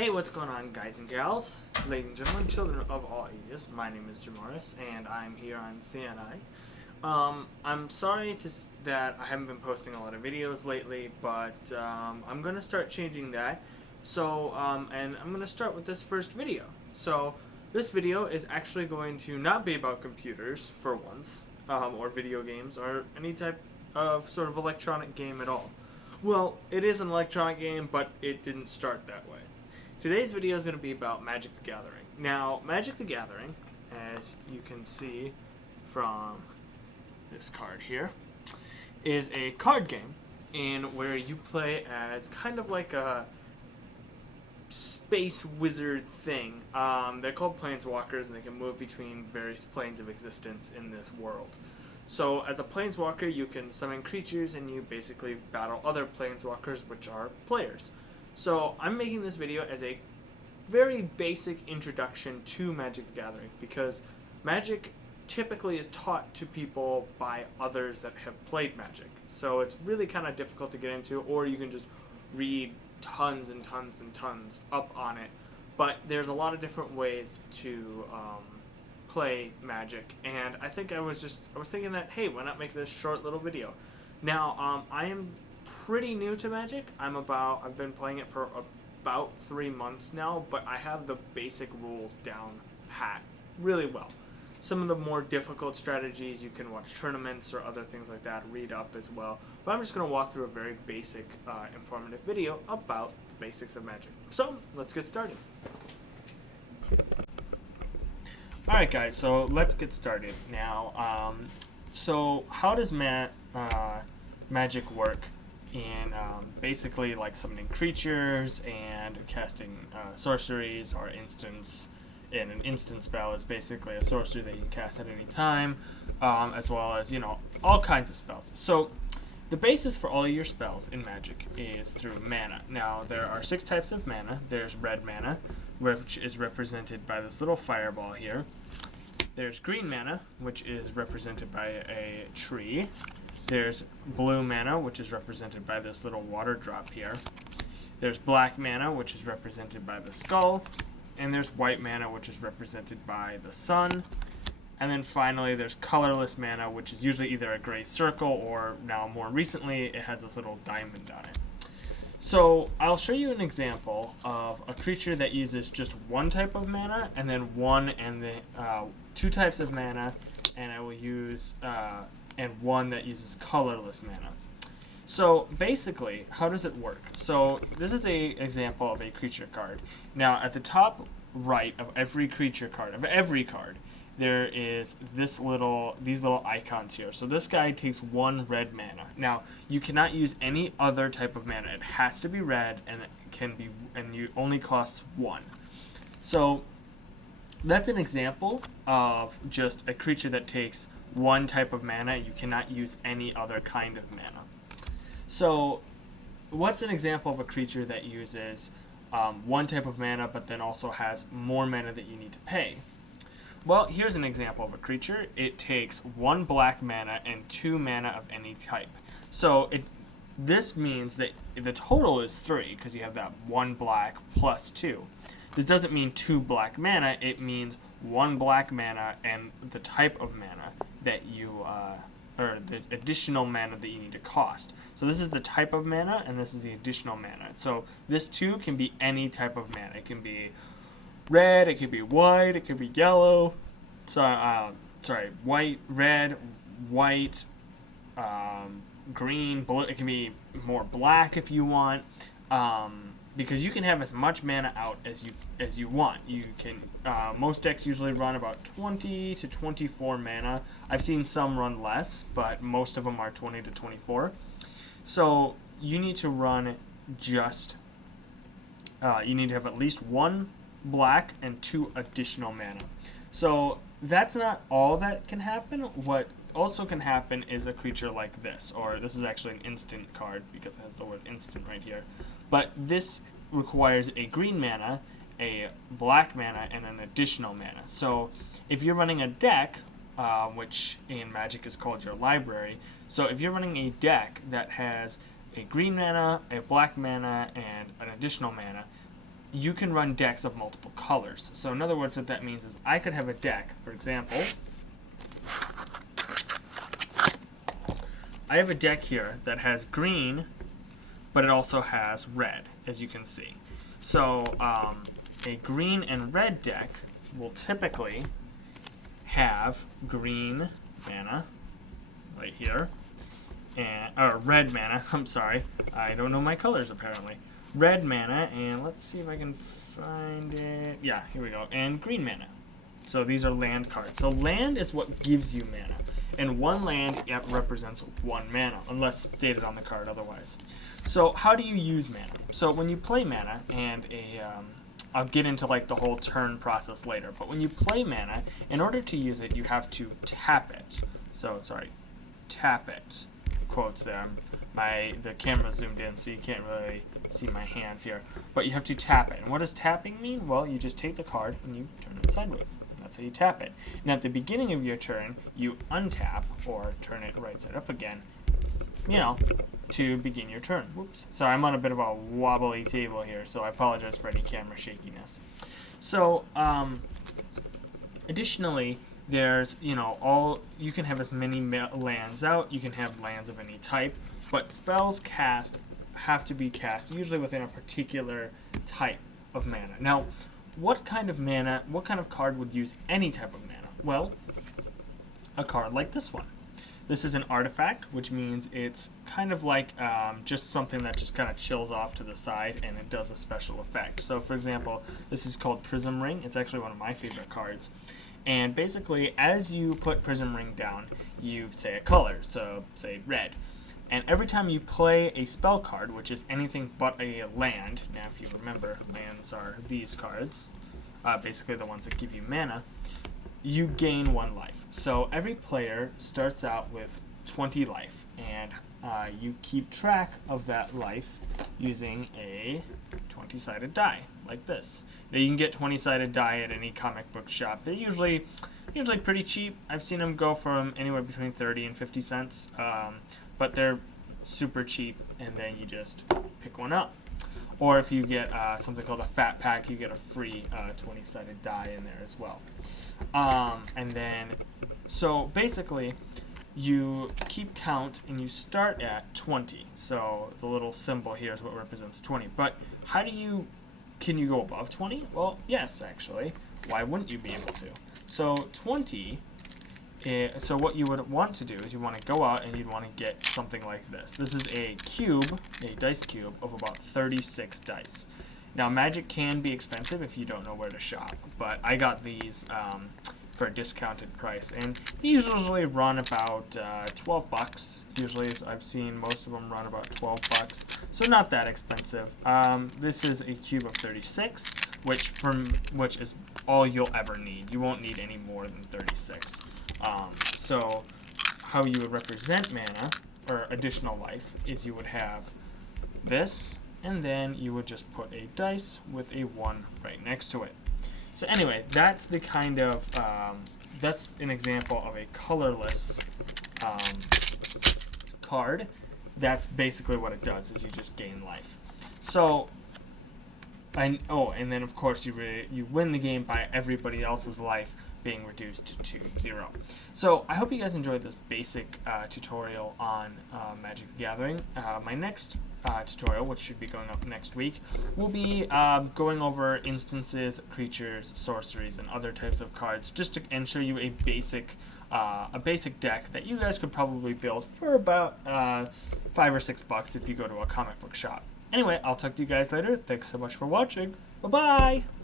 Hey, what's going on, guys and gals, ladies and gentlemen, children of all ages? My name is Jamaris, and I'm here on CNI. I'm sorry that I haven't been posting a lot of videos lately, but I'm going to start changing that. And I'm going to start with this first video. So, this video is actually going to not be about computers, for once, or video games, or any type of sort of electronic game at all. Well, it is an electronic game, but it didn't start that way. Today's video is going to be about Magic the Gathering. Now, Magic the Gathering, as you can see from this card here, is a card game in where you play as kind of like a space wizard thing. They're called planeswalkers, and they can move between various planes of existence in this world. So, as a planeswalker, you can summon creatures, and you basically battle other planeswalkers, which are players. So I'm making this video as a very basic introduction to Magic the Gathering, because Magic typically is taught to people by others that have played Magic. So it's really kind of difficult to get into, or you can just read tons and tons and tons up on it. But there's a lot of different ways to play Magic, and I think I was thinking that, hey, why not make this short little video? Now, I am pretty new to Magic. I've been playing it for about 3 months now, but I have the basic rules down pat really well. Some of the more difficult strategies, you can watch tournaments or other things like that, read up as well. But I'm just going to walk through a very basic, informative video about the basics of Magic. So, let's get started. Alright guys, so let's get started. Now, so how does Magic work in basically like summoning creatures and casting sorceries or instants? And an instant spell is basically a sorcery that you can cast at any time, as well as, all kinds of spells. So the basis for all your spells in Magic is through mana. Now, there are 6 types of mana. There's red mana, which is represented by this little fireball here. There's green mana, which is represented by a tree. There's blue mana, which is represented by this little water drop here. There's black mana, which is represented by the skull. And there's white mana, which is represented by the sun. And then finally, there's colorless mana, which is usually either a gray circle, or now more recently, it has this little diamond on it. So I'll show you an example of a creature that uses just one type of mana, and then 2 types of mana, and I will use and 1 that uses colorless mana. So basically, how does it work? So this is an example of a creature card. Now at the top right of every creature card, there is these little icons here. So this guy takes 1 red mana. Now you cannot use any other type of mana. It has to be red, and you only costs 1. So that's an example of just a creature that takes 1 type of mana. You cannot use any other kind of mana. So what's an example of a creature that uses 1 type of mana but then also has more mana that you need to pay? Well, here's an example of a creature. It takes 1 black mana and 2 mana of any type. So this means that the total is 3, because you have that 1 black plus 2. This doesn't mean 2 black mana. It means 1 black mana and the type of mana that you, or the additional mana that you need to cost. So this is the type of mana, and this is the additional mana. So this too can be any type of mana. It can be red, it could be white, it could be yellow. White, red, white, green, blue. It can be more black if you want. Because you can have as much mana out as you want. You can most decks usually run about 20 to 24 mana. I've seen some run less, but most of them are 20 to 24. So you need to run you need to have at least 1 black and 2 additional mana. So that's not all that can happen. What also can happen is a creature like this, or this is actually an instant card because it has the word instant right here. But this requires a green mana, a black mana, and an additional mana. So if you're running a deck, which in Magic is called your library, so if you're running a deck that has a green mana, a black mana, and an additional mana, you can run decks of multiple colors. So in other words, what that means is I could have a deck, for example, I have a deck here that has green, but it also has red, as you can see. So a green and red deck will typically have green mana right here, and or red mana. I'm sorry, I don't know my colors apparently. Red mana, and let's see if I can find it. Yeah, here we go. And green mana. So these are land cards. So land is what gives you mana, and one land represents one mana, unless stated on the card otherwise. So how do you use mana? So when you play mana, and I'll get into like the whole turn process later, but when you play mana, in order to use it, you have to tap it. So sorry, tap it. Quotes there. The camera zoomed in, so you can't really see my hands here. But you have to tap it. And what does tapping mean? Well, you just take the card and you turn it sideways. That's how you tap it. And at the beginning of your turn, you untap or turn it right side up again, to begin your turn. Whoops. Sorry, I'm on a bit of a wobbly table here, so I apologize for any camera shakiness. So, additionally, there's, you can have as many lands out, you can have lands of any type, but spells have to be cast usually within a particular type of mana. Now, what kind of card would use any type of mana? Well, a card like this one. This is an artifact, which means it's kind of like just something that just kind of chills off to the side and it does a special effect. So, for example, this is called Prism Ring. It's actually one of my favorite cards. And basically, as you put Prism Ring down, you say a color, so say red. And every time you play a spell card, which is anything but a land, now if you remember, lands are these cards, basically the ones that give you mana, you gain 1 life. So every player starts out with 20 life, and you keep track of that life using a 20-sided die, like this. Now you can get 20-sided die at any comic book shop. They're usually pretty cheap. I've seen them go from anywhere between 30 and 50 cents, but they're super cheap, and then you just pick one up. Or if you get something called a fat pack, you get a free 20-sided die in there as well. And then, so basically, you keep count and you start at 20. So the little symbol here is what represents 20. But can you go above 20? Well, yes, actually. Why wouldn't you be able to? So 20, so what you would want to do is you want to go out and you'd want to get something like this. This is a dice cube of about 36 dice. Now, Magic can be expensive if you don't know where to shop, but I got these for a discounted price, and they usually run about 12 bucks. Usually, I've seen most of them run about 12 bucks, so not that expensive. This is a cube of 36, which is all you'll ever need. You won't need any more than 36. So, how you would represent mana or additional life is you would have this, and then you would just put a dice with a 1 right next to it. So anyway, that's the kind of, that's an example of a colorless card. That's basically what it does, is you just gain life. So, and then of course you win the game by everybody else's life being reduced to 0. So I hope you guys enjoyed this basic tutorial on Magic the Gathering. My next tutorial, which should be going up next week, will be going over instances, creatures, sorceries, and other types of cards, and show you a basic deck that you guys could probably build for about $5 or $6 if you go to a comic book shop. Anyway, I'll talk to you guys later. Thanks so much for watching. Bye-bye!